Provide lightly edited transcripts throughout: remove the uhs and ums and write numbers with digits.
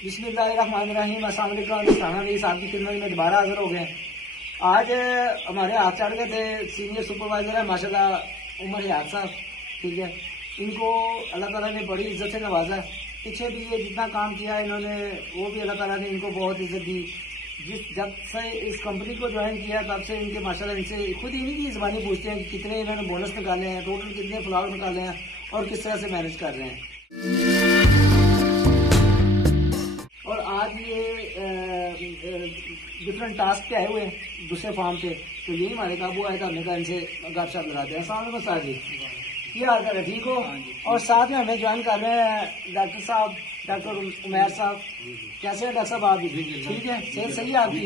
बिस्मिल्लाहिर्रहमानिर्रहीम। अस्सलाम वालेकुम। साहब की खिदमत में दोबारा हाजिर हो गए। आज हमारे हाथ चढ़ गए थे सीनियर सुपरवाइजर है माशाल्लाह उमर याद साहब, ठीक है। इनको अल्लाह ताला ने बड़ी इज्जत से नवाजा। पीछे भी ये जितना काम किया इन्होंने वो भी अल्लाह ताला ने इनको बहुत इज्जत दी। जब से इस कंपनी को ज्वाइन किया तब से इनके माशाल्लाह इनसे खुद इन्हीं की ज़बानी पूछते हैं कि कितने इन्होंने बोनस निकाले हैं, टोटल कितने फ्लावर निकाले हैं और किस तरह से मैनेज कर रहे हैं। और आज ये डिफरेंट टास्क पे आए हुए हैं दूसरे फार्म पे, तो यही हमारे काबू आए थे, हमने कहा इनसे गपशप लगाते हैं। अस्सलाम वालेकुम सर जी, ये हाल कर ठीक हो? और साथ में हमें ज्वाइन कर रहे हैं डॉक्टर साहब, डॉक्टर उमैर साहब। कैसे हैं डॉक्टर साहब आप? ठीक है, सेहत सही है आपकी?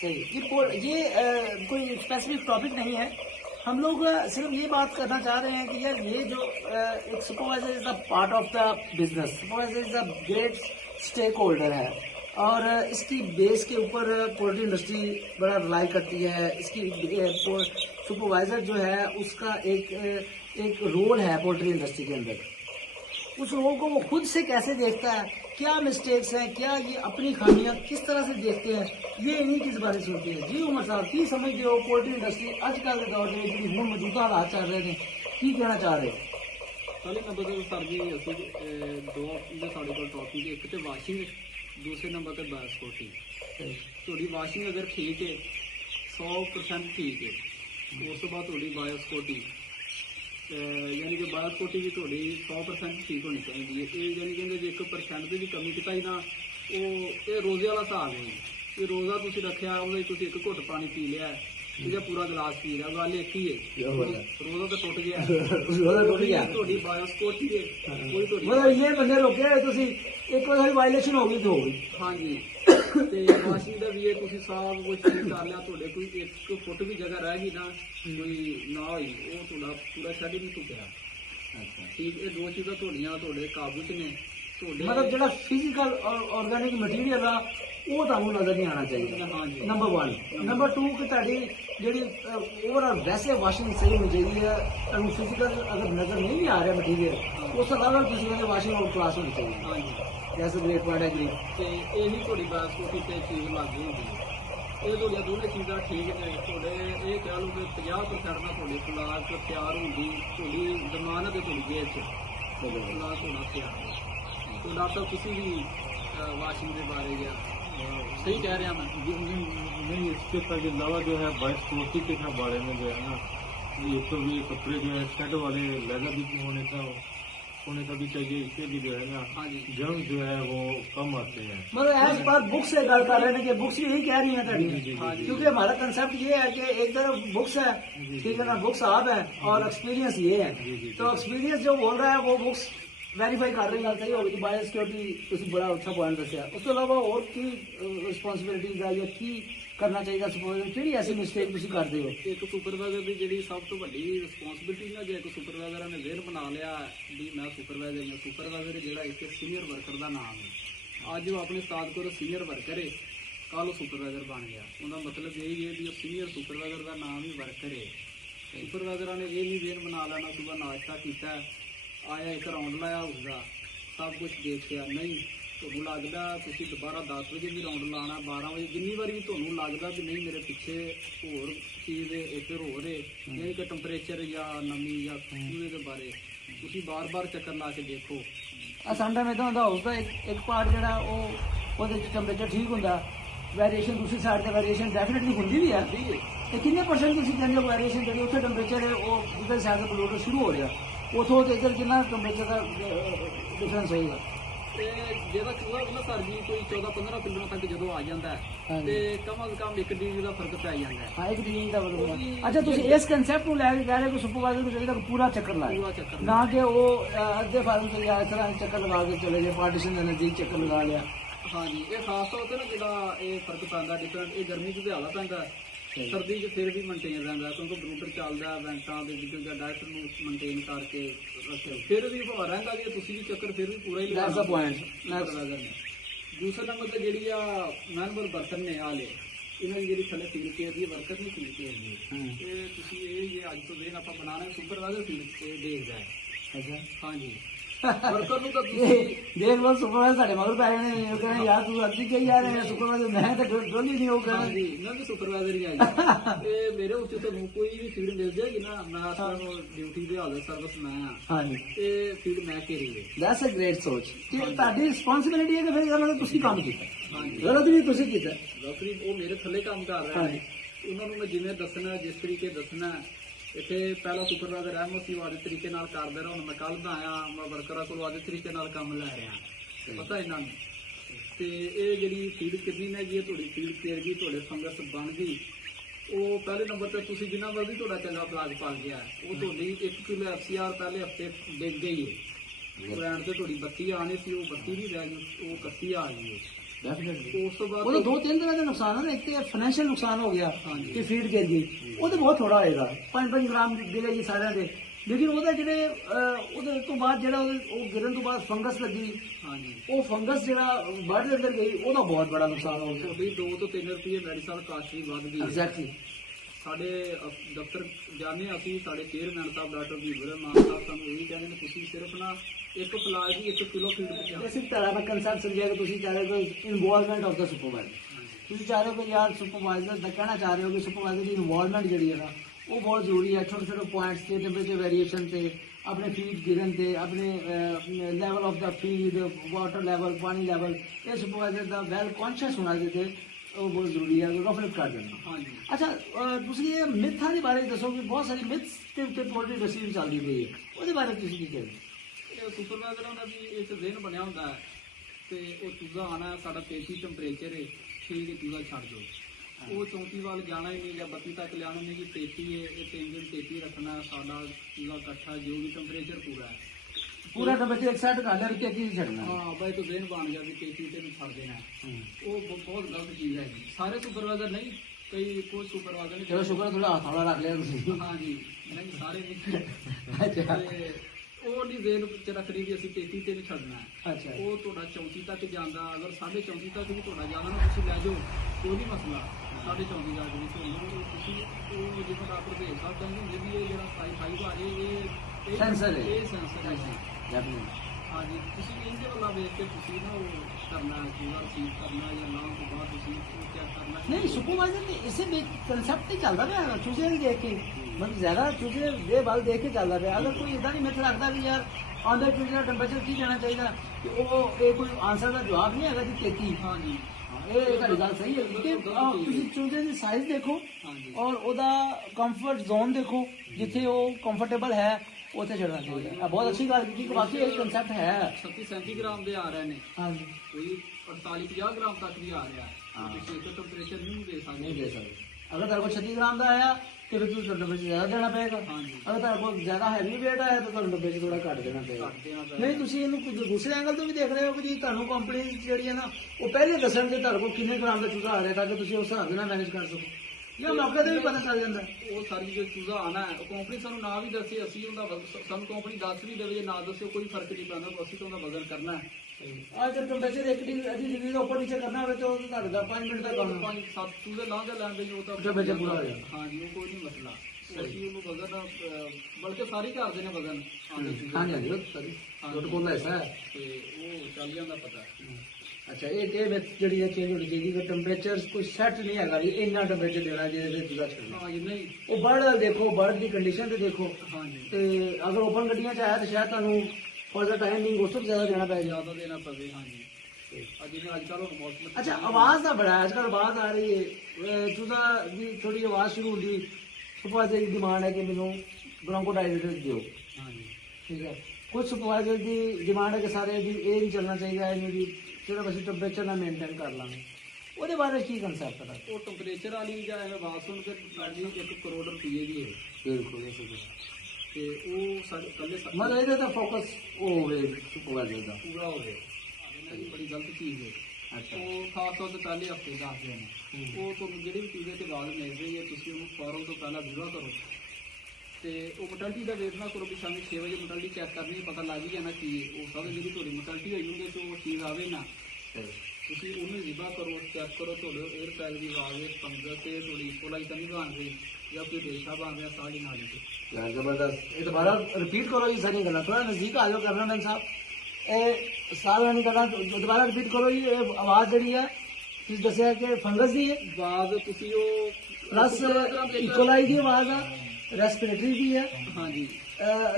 सही। ये कोई स्पेसिफिक टॉपिक नहीं है, हम लोग सिर्फ ये बात करना चाह रहे हैं कि यार ये जो एक supervisor is the part of the business, supervisor is the great stakeholder है और इसकी बेस के ऊपर पोल्ट्री इंडस्ट्री बड़ा रिलाई करती है। इसकी सुपरवाइजर जो है उसका एक रोल है पोल्ट्री इंडस्ट्री के अंदर। उस रोल को वो खुद से कैसे देखता है, क्या मिस्टेक्स हैं, क्या ये अपनी खामियां किस तरह से देखते हैं, ये इन्हीं की ज़बानी सुनते हैं। जी उमर साहब, की समझते हो पोल्ट्री इंडस्ट्री अजकल के दौर में जी हूँ मौजूदा हालात चल रहे थे, की कहना चाह रहे हो? पहले नंबर तो सर जी असं दो साढ़े को टॉपिक, एक तो वाशिंग, दूसरे नंबर पर बायोसिक्योरिटी। थोड़ी वाशिंग अगर ठीक है 100% ठीक है, उस तो बाद थोड़ी बायोसिक्योरिटी यानी कि बायोसिक्योरिटी भी थोड़ी 100% ठीक होनी चाहिए। ये यानी कि 1% की भी कमी किताई ना वो रोजे वाला हिसाब है। ये रोज़ा तुम रखा वो एक घुट पानी पी लिया या पूरा गिलास पी लिया, गल एक ही है, रोज़ा तो टुट गया, थोड़ी बायोसिक्योरिटी है कोई थोड़ी मतलब ये बंदे रोके एक बार वायलेशन हो गई तो हो गई। हाँ जी। ਤੇ ਵਾਸ਼ਿੰਗ ਦਾ ਵੀ ਇਹ ਤੁਸੀਂ ਸਾਫ ਕੁਝ ਕਰ ਲਿਆ, ਤੁਹਾਡੇ ਕੋਈ 1 ਫੁੱਟ ਵੀ ਜਗ੍ਹਾ ਰਹਿ ਗਈ ਨਾ, ਕੋਈ ਨਾ ਹੋਈ, ਉਹ ਤੁਹਾਡਾ ਪੂਰਾ ਸ਼ੈੱਡ ਨਹੀਂ ਟੁੱਟਿਆ। ਠੀਕ, ਇਹ ਦੋ ਚੀਜ਼ਾਂ ਤੁਹਾਡੇ ਕਾਬੂ 'ਚ ਨੇ। मतलब जो फिजिकल और ऑर्गेनिक मटीरियल आ वो तुहानू नजर नहीं आना चाहिए, नंबर 1। नंबर 2 कि तुहाडी जिहड़ी ओवरऑल वैसे वाशिंग सही होनी चाहिए है। फिजिकल अगर नजर नहीं भी आ रहा मटीरियल उस अलावा किसी ने वाशिंग आउट क्लास होनी चाहिए। हाँ जी, जैसे ग्रेट पॉइंट है जी। तो यही थोड़ी बायोसिक्योरिटी ते चीज़ लागू होती है। ये थोड़िया दोनों चीज़ां ठीक ने। थोड़े ये कह लो कि 50% ना थोड़ी खुराक तैयार होगी, थोड़ी जमानत है थोड़ी जेब च खुराक होना तैयार है। तो डॉक्टर किसी भी वाशिंग के बारे या सही कह रहे हैं मैं नहीं, इसके अलावा जो है बायोसिक्योरिटी के बारे में जो है ना, ये तो भी कपड़े जो है शेड वाले लेदर भी होने का भी चाहिए। इससे भी जो है ना जंग जो है वो कम आते हैं। मतलब एज पर बुक्स से गल कर रहे हैं कि बुक्स यही कह रही है ताड़ी, क्योंकि हमारा कंसेप्ट ये है कि एक तरफ बुक्स है, ठीक है ना, बुक्स आप है और एक्सपीरियंस ये है। तो एक्सपीरियंस जो बोल रहा है वो बुक्स वेरीफाई कर रही गल सही होगी। बायोसिक्योरिटी बड़ा अच्छा पॉइंट दसिया। उस तो अलावा और की रिस्पॉन्सिबिलिटीज है या की करना चाहिए सुपरवाइजर, किहड़ी ऐसी मिस्टेक तुसीं करदे हो? एक सुपरवाइजर की जी सब तो वड्डी रिस्पॉन्सिबिलिटी ना, जो एक सुपरवाइजर ने जेल बना लिया भी मैं सुपरवाइजर हाँ। सुपरवाइजर जो एक सीनियर वर्कर का नाम है, अज वो अपने साथ को सीनियर वर्कर है, कल सुपरवाइजर बन गया। उनका मतलब यही है भी सीनियर सुपरवाइजर का नाम ही वर्कर है। सुपरवाइजर ने यह नहीं जेल बना लेना सुबह नाश्ता किया, आया एक राउंड लाया उसका सब कुछ देखा नहीं, ਤੁਹਾਨੂੰ ਲੱਗਦਾ ਤੁਸੀਂ ਦੁਬਾਰਾ 10 ਵਜੇ ਵੀ ਰਾਉਂਡ ਲਾਣਾ, 12 ਵਜੇ, ਜਿੰਨੀ ਵਾਰੀ ਵੀ ਤੁਹਾਨੂੰ ਲੱਗਦਾ ਕਿ ਨਹੀਂ ਮੇਰੇ ਪਿੱਛੇ ਹੋਰ ਚੀਜ਼ ਇੱਧਰ ਹੋ ਰਹੇ, ਜਿਵੇਂ ਕਿ ਟੈਂਪਰੇਚਰ ਜਾਂ ਨਮੀ ਜਾਂ ਉਹਦੇ ਦੇ ਬਾਰੇ ਤੁਸੀਂ ਬਾਰ-ਬਾਰ ਚੱਕਰ ਲਾ ਕੇ ਦੇਖੋ। ਸੰਡਾ ਇਦਾਂ ਹੁੰਦਾ ਉਸਦਾ ਇੱਕ ਪਾਰਟ ਜਿਹੜਾ ਉਹਦੇ ਚ ਟੈਂਪਰੇਚਰ ਠੀਕ ਹੁੰਦਾ, वेरिएशन दूसरी साइड से वेरिएशन डेफिनेटली होंगी भी है। तो कितने परसेंट तुम कहते हो वेरिएशन जी उत्थे टैंपरेचर है वो इधर साइड से पोल्यूटर शुरू हो रहा उतों तो इधर कितना टैंपरेचर का डिफरेंस होएगा? ਜਿਹੜਾ ਚੂਹਾ ਹੁੰਦਾ ਸਰ ਜੀ ਕੋਈ 14-15 ਕਿਲੋ ਤੱਕ ਜਦੋਂ ਆ ਜਾਂਦਾ ਹੈ ਤੇ ਕਮ ਅਜ਼ ਕਮ 1 ਡਿਗਰੀ ਦਾ ਫਰਕ ਪੈ ਜਾਂਦਾ ਹੈ। ਹਾਂ 1 ਡਿਗਰੀ ਦਾ ਫਰਕ। ਅੱਛਾ ਤੁਸੀਂ ਇਸ ਕਨਸੈਪਟ ਨੂੰ ਲੈ ਕੇ ਕਹਿ ਰਹੇ ਕਿ ਸੁਪਰਵਾਈਜ਼ਰ ਨੂੰ ਚਾਹੀਦਾ ਪੂਰਾ ਚੱਕਰ ਲਾਏ, ਨਾ ਕਿ ਉਹ ਅੱਧੇ ਫਾਰਮ ਤੋਂ ਜਾਂ ਇਸ ਤਰ੍ਹਾਂ ਚੱਕਰ ਲਗਾ ਕੇ ਚਲੇ ਗਏ, ਪਾਰਟੀਸ਼ਨ ਦੇ ਨਜ਼ਦੀਕ ਚੱਕਰ ਲਗਾ ਲਿਆ। हाँ जी, ये खास तौर पर ना जो ये फर्क पैदा डिफरेंट, ये गर्मी च ज्यादा पैदा, सर्दी च फिर भी मेनटेन रहा क्योंकि ब्रूडर चलता वेंटा डाइट मेनटेन करके फिर भी रहा जी तुम भी चक्कर फिर भी पूरा ही लगा। दूसरे नंबर पर जी मैनुअल बर्तन ने आले इन्होंने जी थले फील्ड केयर की वर्कर नहीं फील्ड केयर की अज तो दिन आप बनाना सुपरवाइजर फील्ड देखता है। अच्छा हाँ जी, ਵਰਕਰ ਨੂੰ ਤਾਂ ਤੁਸੀਂ ਇਹ ਦੇਖ ਲਓ ਸੁਪਰਵਾਈਜ਼ਰ ਸਾਡੇ ਮਗਰ ਪੈ ਜਾਣੇ ਨੇ, ਉਹ ਕਹਿੰਦੇ ਯਾਰ ਤੂੰ ਅੱਧੀ ਕਹੀ ਜਾ ਰਿਹਾ ਸੁਪਰਵਾਈਜ਼ਰ, ਮੈਂ ਤਾਂ ਡੋਲੀ ਨਹੀਂ ਉਹ ਕਹਿੰਦਾ ਹਾਂਜੀ ਮੈਂ ਵੀ ਸੁਪਰਵਾਈਜ਼ਰ ਹੀ ਆ ਜੀ ਤੇ ਮੇਰੇ ਉੱਤੇ ਤੁਹਾਨੂੰ ਕੋਈ ਵੀ ਫੀਡ ਮਿਲ ਜਾਏਗੀ ਨਾ, ਮੈਂ ਤੁਹਾਨੂੰ ਡਿਊਟੀ ਦੇ ਹਾਜ਼ਰ ਸਰਵਿਸ ਮੈਂ ਆ ਹਾਂਜੀ ਤੇ ਫੀਡ ਮੈਂ ਕਰੀ ਹੈ। ਦੈਟਸ ਅ ਗ੍ਰੇਟ ਸੋਚ ਕਿ ਤੁਹਾਡੀ ਰਿਸਪੌਂਸਿਬਿਲਿਟੀ ਹੈ ਕਿ ਫਿਰ ਇਹਦਾ ਮਤਲਬ ਤੁਸੀਂ ਕੰਮ ਕੀਤਾ, ਹਾਂਜੀ ਗਲਤ ਵੀ ਤੁਸੀਂ ਕੀਤਾ। ਡਾਕਟਰੀ ਉਹ ਮੇਰੇ ਥੱਲੇ ਕੰਮ ਕਰ ਰਹੇ ਨੇ, ਉਹਨਾਂ ਨੂੰ ਮੈਂ ਜਿਵੇਂ ਦੱਸਣਾ ਜਿਸ ਤਰੀਕੇ ਦੱਸਣਾ। ਇੱਥੇ ਪਹਿਲਾ ਸੁਪਰਵਾਈਜ਼ਰ ਐਮਓਸੀ ਵਾਲੇ ਤਰੀਕੇ ਨਾਲ ਕਰਦੇ ਰਿਹਾ, ਹੁਣ ਮੈਂ ਕੱਲ ਦਾ ਆਇਆ, ਮੈਂ ਵਰਕਰਾਂ ਕੋਲੋਂ ਆਦੇ ਤਰੀਕੇ ਨਾਲ ਕੰਮ ਲੈ ਰਿਹਾ, ਪਤਾ ਇਹਨਾਂ ਨੂੰ। ਤੇ ਇਹ ਜਿਹੜੀ ਫੀਡ ਕਿੰਨੀ ਹੈਗੀ ਹੈ ਤੁਹਾਡੀ ਫੀਡ ਕੇਅਰ ਗਈ, ਤੁਹਾਡੇ ਫੰਗਸ ਬਣ ਗਈ, ਉਹ ਪਹਿਲੇ ਨੰਬਰ ਤੇ ਤੁਸੀਂ ਜਿੰਨਾ ਮਰਜ਼ੀ ਤੁਹਾਡਾ ਚੰਗਾ ਪਲਾਜ ਪਾ ਗਿਆ, ਉਹ ਤੁਹਾਡੀ 1 ਕਿਲੋ FCR ਪਹਿਲੇ ਹਫਤੇ ਡਿੱਗ ਗਈ ਹੈ। ਬ੍ਰਾਂਡ ਤੇ ਤੁਹਾਡੀ 32 ਆਣੀ ਸੀ, ਉਹ 32 ਨਹੀਂ ਰਹਿ ਗਈ, ਉਹ 31 ਆ ਗਈ ਹੈ। ਡੈਫੀਨਿਟਲੀ ਉਸ ਤੋਂ ਬਾਅਦ ਉਹਦੇ ਦੋ ਤਿੰਨ ਤਰ੍ਹਾਂ ਦੇ ਨੁਕਸਾਨ ਹਨ। ਇੱਕ ਤੇ ਫਾਈਨੈਂਸ਼ੀਅਲ ਨੁਕਸਾਨ ਹੋ ਗਿਆ ਹਾਂਜੀ। ਕਿ ਫੀਡ ਗਿਰ ਗਈ, ਉਹ ਤੇ ਬਹੁਤ ਥੋੜਾ ਹੋਏਗਾ, 5-5 ਗ੍ਰਾਮ ਗਿਰੇਗੀ ਸਾਰਿਆਂ ਦੇ, ਲੇਕਿਨ ਉਹਦਾ ਜਿਹੜੇ ਉਹਦੇ ਤੋਂ ਬਾਅਦ ਜਿਹੜਾ ਉਹ ਗਿਰਨ ਤੋਂ ਬਾਅਦ ਫੰਗਸ ਲੱਗੀ, ਹਾਂਜੀ ਉਹ ਫੰਗਸ ਜਿਹੜਾ ਬਰਡ ਦੇ ਅੰਦਰ ਗਈ, ਉਹਦਾ ਬਹੁਤ ਬੜਾ ਨੁਕਸਾਨ ਹੋ ਗਿਆ। ਤੁਹਾਡੀ 2 ਤੋਂ 3 ਰੁਪਏ ਮੈਡੀਸਨ ਕਾਸਟ ਵੀ ਵੱਧ ਗਈ ਹੈ। ਐਗਜ਼ੈਕਟਲੀ। ਸਾਡੇ ਦਫ਼ਤਰ ਜਾਣੇ ਅਸੀਂ, ਸਾਡੇ ਚੇਅਰਮੈਨ ਸਾਹਿਬ ਡਾਕਟਰ ਵੀਰ ਮਾਨ ਸਾਹਿਬ ਸਾਨੂੰ ਇਹ ਕਹਿੰਦੇ ਨੇ ਤੁਸੀਂ ਸਿਰਫ ਨਾ ਇੱਕ ਪਲਾਜ ਦੀ 1 ਕਿਲੋ ਫੀਡ ਪਹੁੰਚਾਓ। ਇਸੇ ਤਰ੍ਹਾਂ ਦਾ ਕੰਸੈਪਟ ਸਮਝਿਆ ਕਿ ਤੁਸੀਂ ਚਾਹ ਰਹੇ ਹੋ ਇਨਵੋਲਵਮੈਂਟ ਆਫ ਦਾ ਸੁਪਰਵਾਈਜ਼ਰ, ਤੁਸੀਂ ਚਾਹ ਰਹੇ ਹੋ ਕਿ ਯਾਰ ਸੁਪਰਵਾਈਜ਼ਰ ਦਾ ਕਹਿਣਾ ਚਾਹ ਰਹੇ ਹੋ ਕਿ ਸੁਪਰਵਾਈਜ਼ਰ ਦੀ ਇਨਵੋਲਵਮੈਂਟ ਜਿਹੜੀ ਹੈ ਨਾ ਉਹ ਬਹੁਤ ਜ਼ਰੂਰੀ ਹੈ। ਛੋਟੇ ਛੋਟੇ ਪੁਆਇੰਟਸ ਤੇ ਟੈਂਪਰੇਚਰ ਵੇਰੀਏਸ਼ਨ ਤੇ, ਆਪਣੇ ਫੀਡ ਗਿਰਨ ਤੇ, ਆਪਣੇ level of the feed, water level, ਪਾਣੀ ਲੈਵਲ, ਇਹ ਸੁਪਰਵਾਈਜ਼ਰ ਦਾ ਵੈਲ ਕੌਨਸ਼ੀਅਸ ਹੋਣਾ ਜਿਹਦੇ ਉਹ ਬਹੁਤ ਜ਼ਰੂਰੀ ਹੈ, ਰੈਫਲੈਕਟ ਕਰ ਦੇਣਾ। ਹਾਂਜੀ ਅੱਛਾ, ਤੁਸੀਂ ਇਹ ਮਿਥਾਂ ਦੇ ਬਾਰੇ ਦੱਸੋ ਕਿ ਬਹੁਤ ਸਾਰੀ ਮਿਥਸ ਦੇ ਉੱਤੇ ਪੋਲਟਰੀ ਇੰਡਸਟਰੀ ਚੱਲਦੀ ਪਈ ਹੈ, ਉਹਦੇ ਬਾਰੇ ਤੁਸੀਂ ਕੀ ਕਹਿੰਦੇ? ਇਹ ਸੁਪਰਵਾਈਜ਼ਰਾਂ ਦਾ ਵੀ ਇੱਕ ਜ਼ਿਹਨ ਬਣਿਆ ਹੁੰਦਾ ਹੈ ਤੇ ਉਹ ਚੂਜ਼ਾ ਆਣਾ ਸਾਡਾ 33 ਟੈਂਪਰੇਚਰ ਹੈ, 6 ਦੇ ਚੂਜ਼ਾ ਛੱਡ ਦਿਓ, ਉਹ 34 ਵੱਲ ਜਾਣਾ ਹੀ ਨਹੀਂ ਜਾਂ 32 ਤੱਕ ਲਿਆਉਣਾ ਨਹੀਂ ਕਿ 33 ਹੈ, ਇਹ 3 ਦਿਨ 33 ਰੱਖਣਾ ਸਾਡਾ ਚੂਜ਼ਾ ਇਕੱਠਾ ਜੋ ਵੀ ਟੈਂਪਰੇਚਰ ਪੂਰਾ ਹੈ ਪੂਰਾ ਟੈਂਪਰੇਚਰ ਇੱਕ ਸਾਈਡ ਕਰ ਲਿਆ ਕਿ ਕੀ ਛੱਡਣਾ? ਹਾਂ ਬਾਈ ਤੋਂ ਜ਼ਿਹਨ ਬਣ ਗਿਆ ਵੀ 33 ਤੇ ਨੂੰ ਛੱਡ ਦੇਣਾ, ਉਹ ਬਹੁਤ ਗਲਤ ਚੀਜ਼ ਹੈ। ਸਾਰੇ ਸੁਪਰਵਾਈਜ਼ਰ ਨਹੀਂ, ਕਈ ਕੋਈ ਸੁਪਰਵਾਈਜ਼ਰ ਨਹੀਂ। ਚਲੋ ਸ਼ੁਕਰ ਥੋੜਾ ਹੱਥ ਵਾਲਾ ਰੱਖ ਲਿਆ ਤੁਸੀਂ। ਹਾਂਜੀ ਨਹੀਂ ਸਾਰੇ ਨਹੀਂ। ਅੱਛਾ ਤੇ ਉਹ ਨਹੀਂ ਜ਼ਿਹਨ ਵਿੱਚ ਰੱਖਣੀ ਵੀ ਅਸੀਂ 33 ਤੇ ਨਹੀਂ ਛੱਡਣਾ ਹੈ। ਅੱਛਾ ਉਹ ਤੁਹਾਡਾ 34 ਤੱਕ ਜਾਂਦਾ, ਅਗਰ 34.5 ਤੱਕ ਵੀ ਤੁਹਾਡਾ ਜਾਂਦਾ ਨਾ ਤੁਸੀਂ ਲੈ ਜਾਓ, ਕੋਈ ਨਹੀਂ ਮਸਲਾ। 34.5 ਜਾ ਕੇ ਵੀ ਤੁਹਾਨੂੰ ਤੁਸੀਂ ਉਹ ਜਿਵੇਂ ਡਾਕਟਰ ਦੇ ਸਾਹਿਬ ਕਹਿੰਦੇ ਹੁੰਦੇ ਵੀ ਇਹ ਜਿਹੜਾ 5 ਆ ਜੇ ਇਹ ਸੈਂਸਰ ਹੈ। ਇਹ ਸੈਂਸਰ ਹੈ। ਡੈਫੀਨਿਟਲੀ। ਹਾਂਜੀ ਤੁਸੀਂ ਇਹਦੇ ਵੱਲੋਂ ਵੇਖ ਕੇ ਤੁਸੀਂ ਨਾ ਉਹ ਕਰਨਾ ਜੀਵਾ ਸੀਲ ਕਰਨਾ ਜਾਂ ਲਾਉਣ ਤੋਂ ਬਾਅਦ ਤੁਸੀਂ ਉਹ ਚੈੱਕ ਕਰਨਾ। ਨਹੀਂ, ਸੁਪਰਵਾਈਜ਼ਰ ਨੇ ਇਸੇ ਕੰਸੈਪਟ ਤੇ ਚੱਲਦਾ ਪਿਆ, ਚੂਜ਼ੇ ਨੂੰ ਦੇਖ ਕੇ, ਮਤਲਬ ਜ਼ਿਆਦਾ ਚੂਜ਼ੇ ਦੇ ਵੱਲ ਦੇਖ ਕੇ ਚੱਲਦਾ ਪਿਆ। ਅਗਰ ਕੋਈ ਇਦਾਂ ਨਹੀਂ ਮਿੱਥ ਰੱਖਦਾ ਵੀ ਯਾਰ ਆਂਦਰ ਚੂਜ਼ੇ ਦਾ ਟੈਂਪਰੇਚਰ ਕੀ ਜਾਣਾ ਚਾਹੀਦਾ, ਕਿ ਉਹ ਇਹ ਕੋਈ ਆਨਸਰ ਦਾ ਜਵਾਬ ਨਹੀਂ ਹੈਗਾ ਜੀ 33। ਹਾਂਜੀ ਇਹ ਤੁਹਾਡੀ ਗੱਲ ਸਹੀ ਹੈ ਕਿ ਤੁਸੀਂ ਚੂਜ਼ੇ ਦੀ ਸਾਈਜ਼ ਦੇਖੋ ਹਾਂਜੀ ਔਰ ਉਹਦਾ ਕੰਫਰਟ ਜ਼ੋਨ ਦੇਖੋ, ਜਿੱਥੇ ਉਹ ਕੰਫਰਟੇਬਲ ਹੈ ਉੱਥੇ ਛੱਡਣਾ ਚਾਹੀਦਾ। ਇਹ ਬਹੁਤ ਅੱਛੀ ਗੱਲ ਕੀਤੀ ਕਿ ਵਾਕਈ ਇਹ ਕੰਸੈਪਟ ਹੈ। 37 ਗ੍ਰਾਮ ਦੇ ਆ ਰਹੇ ਨੇ, ਹਾਂਜੀ, ਕੋਈ 48-50 ਗ੍ਰਾਮ ਤੱਕ ਵੀ ਆ ਰਿਹਾ ਹੈ। ਤੁਸੀਂ ਇੱਕ ਟੈਂਪਰੇਚਰ ਨਹੀਂ ਦੇ ਸਕਦੇ। ਨਹੀਂ ਦੇ ਸਕਦੇ। ਅਗਰ ਤੁਹਾਡੇ ਕੋਲ 36 ਗ੍ਰਾਮ ਦਾ ਆਇਆ ਤੇ ਫਿਰ ਤੁਸੀਂ ਟੈਂਪਰੇਚਰ ਜ਼ਿਆਦਾ ਦੇਣਾ ਪਏਗਾ। ਹਾਂਜੀ ਅਗਰ ਤੁਹਾਡੇ ਕੋਲ ਜ਼ਿਆਦਾ ਹੈਵੀ weight ਆਇਆ ਤਾਂ ਤੁਹਾਨੂੰ ਟੈਂਪਰੇਚਰ ਥੋੜਾ ਘੱਟ ਦੇਣਾ ਪਏਗਾ। ਘੱਟ ਦੇਣਾ ਪੈਂਦਾ। ਨਹੀਂ, ਤੁਸੀਂ ਇਹਨੂੰ ਕੁਝ ਦੂਸਰੇ ਐਂਗਲ ਤੋਂ ਵੀ ਦੇਖ ਰਹੇ ਹੋ ਕਿ ਜੀ ਤੁਹਾਨੂੰ ਕੰਪਨੀ ਜਿਹੜੀ ਹੈ ਨਾ ਉਹ ਪਹਿਲੇ ਦੱਸਣਗੇ ਤੁਹਾਡੇ ਕੋਲ ਕਿੰਨੇ ਗ੍ਰਾਮ ਦਾ ਚੂਜ਼ਾ ਆ ਰਿਹਾ ਤਾਂ ਕਿ ਤੁਸੀਂ ਉਸ ਹਿਸਾਬ ਨਾਲ ਮੈਨੇਜ ਕਰ ਸਕੋ, ਜਾਂ ਮੌਕੇ ਤੇ ਵੀ ਪਤਾ ਚੱਲ ਜਾਂਦਾ। ਉਹ ਸਾਰੀ ਜੋ ਚੂਜ਼ਾ ਆਣਾ ਹੈ, ਉਹ ਕੰਪਨੀ ਸਾਨੂੰ ਨਾ ਵੀ ਦੱਸੇ, ਅਸੀਂ ਉਹਦਾ ਸਾਨੂੰ ਕੰਪਨੀ ਦੱਸ ਵੀ ਦੇਵੇ, ਜੇ ਨਾ ਦੱਸੇ ਕੋਈ ਫਰਕ ਨਹੀਂ ਪੈਂਦਾ, ਅਸੀਂ ਤਾਂ ਉਹਦਾ ਵਜ਼ਨ ਕਰਨਾ ਹੈ। ਅੱਜ ਟੈਂਪਰੇਚਰ 1 ਡਿਗਰੀ ਦਾ ਉੱਪਰ ਨੀਚੇ ਕਰਨਾ ਹੋਵੇ ਤਾਂ ਉਹ ਤੁਹਾਡੇ ਦਾ 5 ਮਿੰਟ ਦਾ ਕੰਮ ਹੈ। 5-7 ਚੂਜ਼ੇ ਲਾਹ ਦੇ ਲੈਂਦੇ ਉਹ ਤਾਂ ਟੈਂਪਰੇਚਰ ਪੂਰਾ ਹੋ ਜਾਂਦਾ। ਹਾਂਜੀ ਉਹ ਕੋਈ ਨਹੀਂ ਮਸਲਾ। ਅਸੀਂ ਉਹਨੂੰ ਵਜ਼ਨ ਬਲਕਿ ਸਾਰੇ ਕਰਦੇ ਨੇ ਵਜ਼ਨ ਆਉਂਦੇ ਚੂਜ਼ੇ। ਹਾਂਜੀ ਹਾਂਜੀ, ਸਰੀ ਤੁਹਾਡੇ ਕੋਲ ਐਸਾ ਹੈ ਤੇ ਉਹ ਚੱਲ ਜਾਂਦਾ ਪਤਾ। ਅੱਛਾ, ਇਹ ਵਿੱਚ ਜਿਹੜੀ ਹੈ ਚੇਂਜ ਹੋਣੀ ਚਾਹੀਦੀ ਕਿ ਟੈਂਪਰੇਚਰ ਕੋਈ ਸੈੱਟ ਨਹੀਂ ਹੈਗਾ ਵੀ ਇੰਨਾ ਟੈਂਪਰੇਚਰ ਦੇਣਾ ਜਿਹਦੇ ਤੇ ਚੂਜ਼ਾ ਛੱਡਣਾ। ਹਾਂ ਜੀ ਨਹੀਂ। ਉਹ ਬਰਡ ਦੇਖੋ, ਬਰਡ ਦੀ ਕੰਡੀਸ਼ਨ ਤੇ ਦੇਖੋ, ਹਾਂਜੀ ਤੇ ਅਗਰ ਓਪਨ ਗੱਡੀਆਂ ਚ ਆਇਆ ਤਾਂ ਸ਼ਾਇਦ ਤੁਹਾਨੂੰ ਫਰਦਰ ਟਾਈਮਿੰਗ ਉਸ ਤੋਂ ਜ਼ਿਆਦਾ ਦੇਣਾ ਪੈ ਜਾਏ। ਜ਼ਿਆਦਾ ਦੇਣਾ ਪਵੇ। ਹਾਂਜੀ ਅੱਜ ਕੱਲ੍ਹ ਉਹ ਮੌਸਮ। ਅੱਛਾ, ਆਵਾਜ਼ ਦਾ ਬੜਾ ਅੱਜ ਕੱਲ੍ਹ ਆਵਾਜ਼ ਆ ਰਹੀ ਹੈ, ਚੂਜ਼ਾ ਦੀ ਥੋੜੀ ਆਵਾਜ਼ ਸ਼ੁਰੂ ਹੁੰਦੀ, ਸੁਪਰਵਾਈਜ਼ਰ ਦੀ ਡਿਮਾਂਡ ਹੈ ਕਿ ਮੈਨੂੰ ਬ੍ਰੌਂਕੋਡਾਇਲੇਟਰ ਦਿਓ। ਹਾਂਜੀ ਠੀਕ ਹੈ, ਕੁਝ ਸੁਪਰਵਾਈਜ਼ਰ ਦੀ ਡਿਮਾਂਡ ਹੈ ਕਿ ਸਾਰੇ ਵੀ ਇਹ ਨਹੀਂ ਚੱਲਣਾ ਚਾਹੀਦਾ, ਇਹਨੂੰ ਵੀ ਸਿਰਫ ਅਸੀਂ ਟੈਂਪਰੇਚਰ ਨਾਲ ਮੇਨਟੇਨ ਕਰ ਲਾਂਗੇ। ਉਹਦੇ ਬਾਰੇ ਕੀ ਕੰਸੈਪਟ ਹੈ? ਉਹ ਟੈਂਪਰੇਚਰ ਵਾਲੀ ਜਾਂ ਐਵੇਂ ਆਵਾਜ਼ ਸੁਣ ਕੇ ਸਾਡੀ 1 ਕਰੋੜ ਰੁਪਏ ਦੀ ਹੈ। ਬਿਲਕੁਲ ਤੇ ਉਹ ਸਾਡੇ ਕੱਲੇ ਮਤਲਬ ਇਹਦੇ ਤਾਂ ਫੋਕਸ ਉਹ ਹੋਵੇ ਸੁਪਰਵਾਈਜ਼ਰ ਦਾ। ਪੂਰਾ ਹੋਵੇ। ਇਹਨਾਂ ਦੀ ਬੜੀ ਗਲਤ ਚੀਜ਼ ਹੈ। ਅੱਛਾ, ਉਹ ਖਾਸ ਤੌਰ ਤੇ ਪਹਿਲੇ ਹਫਤੇ ਦੱਸਦੇ ਨੇ, ਉਹ ਤੁਹਾਨੂੰ ਜਿਹੜੀ ਵੀ ਚੀਜ਼ ਤੇ ਆਵਾਜ਼ ਮਿਲ ਰਹੀ ਹੈ ਤੁਸੀਂ ਉਹਨੂੰ ਫੌਰਨ ਤੋਂ ਪਹਿਲਾਂ ਵਿਵਾ ਕਰੋ ਤੇ ਉਹ ਮੋਟੈਲਿਟੀ ਦਾ ਵੇਟ ਨਾ ਕਰੋ ਵੀ ਸ਼ਾਮੀ 6 ਵਜੇ ਮੋਟੈਲਿਟੀ ਚੈੱਕ ਕਰਨੀ ਹੈ, ਪਤਾ ਲੱਗ ਹੀ ਜਾਣਾ ਕੀ ਹੈ। ਉਹ ਸਭ ਜਿਹੜੀ ਤੁਹਾਡੀ ਮੋਟੈਲਿਟੀ ਹੋਈ ਉਹਦੇ ਤੋਂ ਉਹ ਚੀਜ਼ ਆਵੇ ਨਾ ਤੁਸੀਂ ਉਹਨੂੰ ਜ਼ਿਬਾ ਕਰੋ, ਚੈੱਕ ਕਰੋ ਤੁਹਾਡੇ 에ਅਰ ਫੈਲ ਦੀ ਆਵਾਜ਼ ਹੈ, ਫੰਗਸ ਤੇ ਤੁਹਾਡੀ ਇਕੋਲਾਈ ਤਾਂ ਨਹੀਂ ਬਣ ਰਹੀ ਜਾਂ ਕੋਈ ਰੇਸ਼ਾ ਬਣ ਰਿਹਾ ਸਾਹ ਦੀ ਨਾਲੀ ਤੇ। ਯਾਰ ਜ਼ਬਰਦਸਤ। ਇਹ ਦੁਬਾਰਾ ਰਿਪੀਟ ਕਰੋ ਜੀ ਸਾਰੀ ਗੱਲਾਂ, ਥੋੜਾ ਨਜ਼ਦੀਕ ਆ ਜਾਓ ਕੈਮਰਾਮੈਨ ਸਾਹਿਬ। ਇਹ ਸਾਰੀਆਂ ਨਹੀਂ ਗੱਲਾਂ ਦੁਬਾਰਾ ਰਿਪੀਟ ਕਰੋ ਜੀ। ਇਹ ਆਵਾਜ਼ ਜਿਹੜੀ ਹੈ ਤੁਸੀਂ ਦੱਸਿਆ ਕਿ ਫੰਗਸ ਦੀ ਹੈ, ਆਵਾਜ਼ ਤੁਸੀਂ ਉਹ ਪਲੱਸ ਇਕੋਲਾਈ ਦੀ ਆਵਾਜ਼ ਆ, ਰੈਸਪੀਰੇਟਰੀ ਦੀ ਹੈ। ਹਾਂਜੀ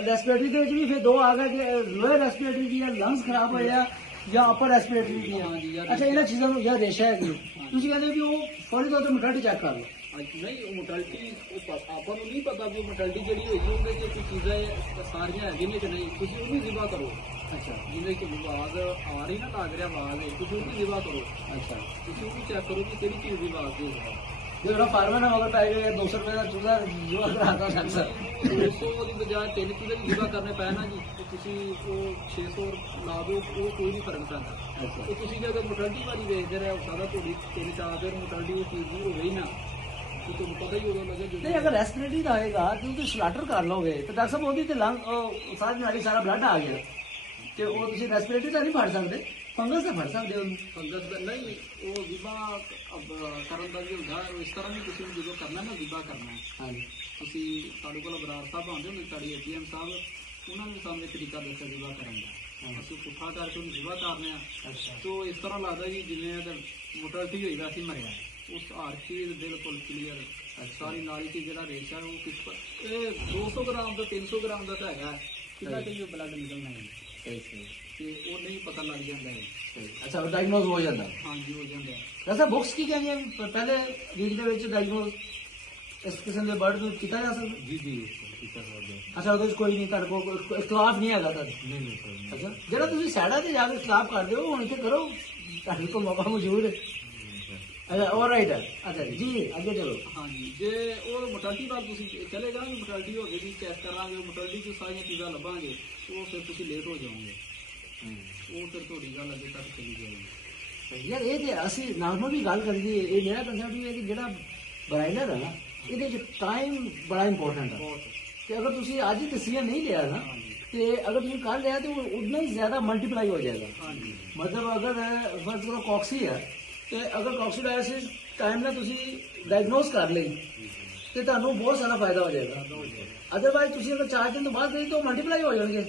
ਰੈਸਪੀਰੇਟਰੀ ਦੇ ਵਿੱਚ ਵੀ ਫਿਰ ਦੋ ਆ ਗਏ ਕਿ ਲੋਅਰ ਰੈਸਪੀਰੇਟਰੀ ਦੀ ਹੈ, ਲੰਗਸ ਖਰਾਬ ਹੋਏ ਆ, ਜਾਂ ਅਪਰ ਰੈਸਪੀਰੇਟਰੀ ਦੀ ਹਾਂਜੀ, ਹੈ। ਯਾਰ ਅੱਛਾ, ਇਹਨਾਂ ਚੀਜ਼ਾਂ ਨੂੰ ਜਾਂ ਰੇਸ਼ਾ ਹੈਗੀ, ਤੁਸੀਂ ਕਹਿੰਦੇ ਵੀ ਉਹ ਫੌਰੀ ਤੌਰ ਤੇ ਮੋਟਾਲਿਟੀ ਚੈੱਕ ਕਰ ਲਓ। ਨਹੀਂ, ਉਹ ਮੋਟੈਲਿਟੀ ਆਪਾਂ ਨੂੰ ਨਹੀਂ ਪਤਾ ਵੀ ਮੋਟੈਲਿਟੀ ਜਿਹੜੀ ਹੋਈ ਉਹਦੇ 'ਚ ਕੋਈ ਚੀਜ਼ਾਂ ਸਾਰੀਆਂ ਹੈਗੀਆਂ ਨੇ ਕਿ ਨਹੀਂ, ਤੁਸੀਂ ਉਹਨੂੰ ਜ਼ਿਬਾ ਕਰੋ। ਅੱਛਾ ਜਿਹਦੇ 'ਚ ਆਵਾਜ਼ ਆ ਰਹੀ ਨਾ, ਲੱਗ ਰਿਹਾ ਆਵਾਜ਼ ਹੈ, ਤੁਸੀਂ ਉਹਨੂੰ ਜ਼ਿਬਾ ਕਰੋ। ਅੱਛਾ, ਤੁਸੀਂ ਉਹਨੂੰ ਚੈੱਕ ਕਰੋ ਕਿ ਕਿਹੜੀ ਚੀਜ਼ ਦੀ ਆਵਾਜ਼ ਦੇ ਰਿਹਾ। ਜੇ ਜਿਹੜਾ ਫਾਰਮਰ ਨਾਲ ਮਗਰ ਪੈ ਗਿਆ 200 ਰੁਪਏ ਦਾ ਚੂਜ਼ਾ ਜੁਆ ਕਰਾਤਾ ਅਕਸਰ 200 ਦੀ ਬਜਾਏ 3 ਕਿਲੋ ਦੀ ਜ਼ਿਬਾ ਕਰਨੇ ਪਏ ਨਾ ਜੀ, ਤੇ ਤੁਸੀਂ ਉਹ 600 ਲਾ ਦਿਓ, ਉਹ ਕੋਈ ਨਹੀਂ ਫਰਕ ਪੈਂਦਾ। ਅੱਛਾ ਉਹ ਤੁਸੀਂ ਜੇ ਅਗਰ ਮੋਟੈਲਿਟੀ ਵਾਲੀ ਵੇਚਦੇ ਰਹੇ ਹੋ ਸਕਦਾ ਤੁਹਾਡੀ 3-4 ਦਿਨ ਮੋਟੈਲਿਟੀ ਉਹ ਚੀਜ਼ ਦੀ ਹੋਵੇ ਹੀ ਨਾ, ਤੇ ਤੁਹਾਨੂੰ ਪਤਾ ਹੀ ਉਦੋਂ ਲੱਗੇ ਨਹੀਂ, ਜਦੋਂ ਅਗਰ ਰੈਸਪੀਰੇਟਰੀ ਦਾ ਹੋਏਗਾ ਤੇ ਤੁਸੀਂ ਸਲਾਟਰ ਕਰ ਲਓਗੇ ਤੇ ਡਾਕਟਰ ਸਾਹਿਬ ਉਹਦੀ ਤੇ ਲੰਗ ਸਾਰੀ ਨਾਲੀ ਸਾਰਾ ਬਲੱਡ ਆ ਗਿਆ, ਤੇ ਉਹ ਤੁਸੀਂ ਰੈਸਪੀਰੇਟਰੀ ਤਾਂ ਨਹੀਂ ਫੜ ਸਕਦੇ, ਫੰਗਸ ਤਾਂ ਫੜ ਸਕਦੇ ਹੋ। ਫੰਗਸ ਦਾ ਨਹੀਂ, ਉਹ ਜ਼ਿਬਾ ਕਰਨ ਦਾ ਵੀ ਹੁੰਦਾ ਇਸ ਤਰ੍ਹਾਂ ਵੀ ਤੁਸੀਂ ਜਦੋਂ ਕਰਨਾ ਨਾ ਜ਼ਿਬਾ ਕਰਨਾ, ਹਾਂਜੀ ਤੁਸੀਂ ਸਾਡੇ ਕੋਲ ਬਰਾੜ ਸਾਹਿਬ ਆਉਂਦੇ ਹੁੰਦੇ, ਸਾਡੀ ਏਟੀਐਮ ਸਾਹਿਬ, ਉਹਨਾਂ ਨੇ ਸਾਨੂੰ ਇਹ ਤਰੀਕਾ ਦੱਸਿਆ ਜ਼ਿਬਾ ਕਰਨ ਦਾ। ਅਸੀਂ ਪੁੱਠਾ ਕਰਕੇ ਉਹਨੂੰ ਜ਼ਿਬਾ ਕਰਨੇ ਆ, ਅੱਛਾ ਤੋ ਇਸ ਤਰ੍ਹਾਂ ਲੱਗਦਾ ਜੀ ਜਿਵੇਂ ਮੋਟੈਲਿਟੀ ਹੋਈ ਵੈਸੇ ਹੀ ਮਰਿਆ। ਉਸ ਹਰ ਚੀਜ਼ ਬਿਲਕੁਲ ਕਲੀਅਰ, ਸਾਰੀ ਨਾਲੀ 'ਚ ਜਿਹੜਾ ਰੇਸ਼ਾ ਉਹ ਕਿਸ ਪਰ ਇਹ 200 ਗ੍ਰਾਮ ਦਾ 300 ਗ੍ਰਾਮ ਦਾ ਤਾਂ ਹੈਗਾ, ਕਿੰਨਾ ਕਿ ਬਲੱਡ ਨਿਕਲਣਾ ਹੈ ਸਹੀ ਸਹੀ ਤੇ ਉਹ ਨਹੀਂ ਪਤਾ ਲੱਗ ਜਾਂਦਾ ਹੈ। ਸਹੀ। ਅੱਛਾ, ਡਾਇਗਨੋਜ਼ ਹੋ ਜਾਂਦਾ। ਹਾਂਜੀ ਹੋ ਜਾਂਦਾ ਹੈ। ਵੈਸੇ ਬੁੱਕਸ ਕੀ ਕਹਿੰਦੀਆਂ ਪਹਿਲੇ ਰੀਡ ਦੇ ਵਿੱਚ ਡਾਇਗਨੋਜ਼ ਇਸ ਕਿਸਮ ਦੇ ਬਰਡ ਨੂੰ ਕੀਤਾ ਜਾ ਸਕਦਾ? ਜੀ ਜੀ ਠੀਕ ਹੈ ਸਰ। ਅੱਛਾ, ਉਹਦੇ ਵਿੱਚ ਕੋਈ ਨਹੀਂ, ਤੁਹਾਡੇ ਕੋਲ ਕੋਈ ਇਖਤਲਾਫ ਨਹੀਂ ਹੈਗਾ ਤੁਹਾਡਾ? ਨਹੀਂ ਨਹੀਂ ਸਰ। ਅੱਛਾ, ਜਿਹੜਾ ਤੁਸੀਂ ਸਾਈਡਾਂ ਤੇ ਜਾ ਕੇ ਇਖਤਲਾਫ ਕਰਦੇ ਹੋ ਹੁਣ ਇੱਥੇ ਕਰੋ, ਤੁਹਾਡੇ ਕੋਲ ਮੌਕਾ ਮੌਜੂਦ ਹੈ। ਅੱਛਾ, ਆਲ ਰਾਈਟ ਹੈ। ਅੱਛਾ ਜੀ ਅੱਗੇ ਚਲੋ। ਹਾਂਜੀ, ਜੇ ਉਹ ਮੋਟੈਲਿਟੀ ਵੱਲ ਤੁਸੀਂ ਚਲੇ ਜਾਓਗੇ, ਮੋਟੈਲਿਟੀ ਹੋ ਗਈ ਚੈੱਕ ਕਰਾਂਗੇ, ਮੋਟੈਲਿਟੀ 'ਚ ਸਾਰੀਆਂ ਚੀਜ਼ਾਂ ਲੱਭਾਂਗੇ, ਉਹ ਫਿਰ ਤੁਸੀਂ ਲੇਟ ਹੋ ਜਾਓਗੇ, ਉਹ ਫਿਰ ਤੁਹਾਡੀ ਗੱਲ ਅੱਗੇ ਤੱਕ ਚਲੀ ਜਾਏਗੀ। ਯਾਰ ਇਹ ਤੇ ਅਸੀਂ ਨਾਰਮਲ ਵੀ ਗੱਲ ਕਰੀਏ, ਇਹ ਮੇਰਾ ਕੰਸੈਪਟ ਵੀ ਹੈ ਕਿ ਜਿਹੜਾ ਬਰਾਈਲਰ ਹੈ ਨਾ, ਇਹਦੇ ਚ ਟਾਈਮ ਬੜਾ ਇੰਪੋਰਟੈਂਟ ਹੈ। ਬਹੁਤ ਕਿ ਅਗਰ ਤੁਸੀਂ ਅੱਜ ਡਿਸੀਜਨ ਨਹੀਂ ਲਿਆ ਨਾ, ਤੇ ਅਗਰ ਤੁਸੀਂ ਕੱਲ ਲਿਆ ਤੇ ਉਹ ਉतना ਹੀ ਜ਼ਿਆਦਾ ਮਲਟੀਪਲਾਈ ਹੋ ਜਾਏਗਾ। ਹਾਂਜੀ ਮਤਲਬ ਅਗਰ ਫਸਟ ਕਰੋ ਕਾਕਸੀ ਹੈ, ਤੇ ਅਗਰ ਕਾਕਸੀਡਾਇਸਿਸ ਟਾਈਮ ਨਾਲ ਤੁਸੀਂ ਡਾਇਗਨੋਸ ਕਰ ਲਈ ਤੇ ਤੁਹਾਨੂੰ ਬਹੁਤ ਸਾਰਾ ਫਾਇਦਾ ਹੋ ਜਾਏਗਾ। ਅਦਰਵਾਈਜ਼ ਤੁਸੀਂ ਅਗਰ 4 ਦਿਨ ਤੋਂ ਬਾਅਦ ਗਏ ਤਾਂ ਮਲਟੀਪਲਾਈ ਹੋ ਜਾਣਗੇ।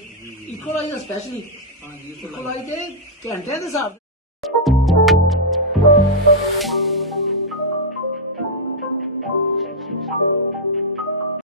ਇਕੋਲਾਈ ਸਪੈਸ਼ਲੀ ਹਾਂਜੀ ਇਕੋਲਾਈ ਤੇ ਘੰਟਿਆਂ ਦੇ ਹਿਸਾਬ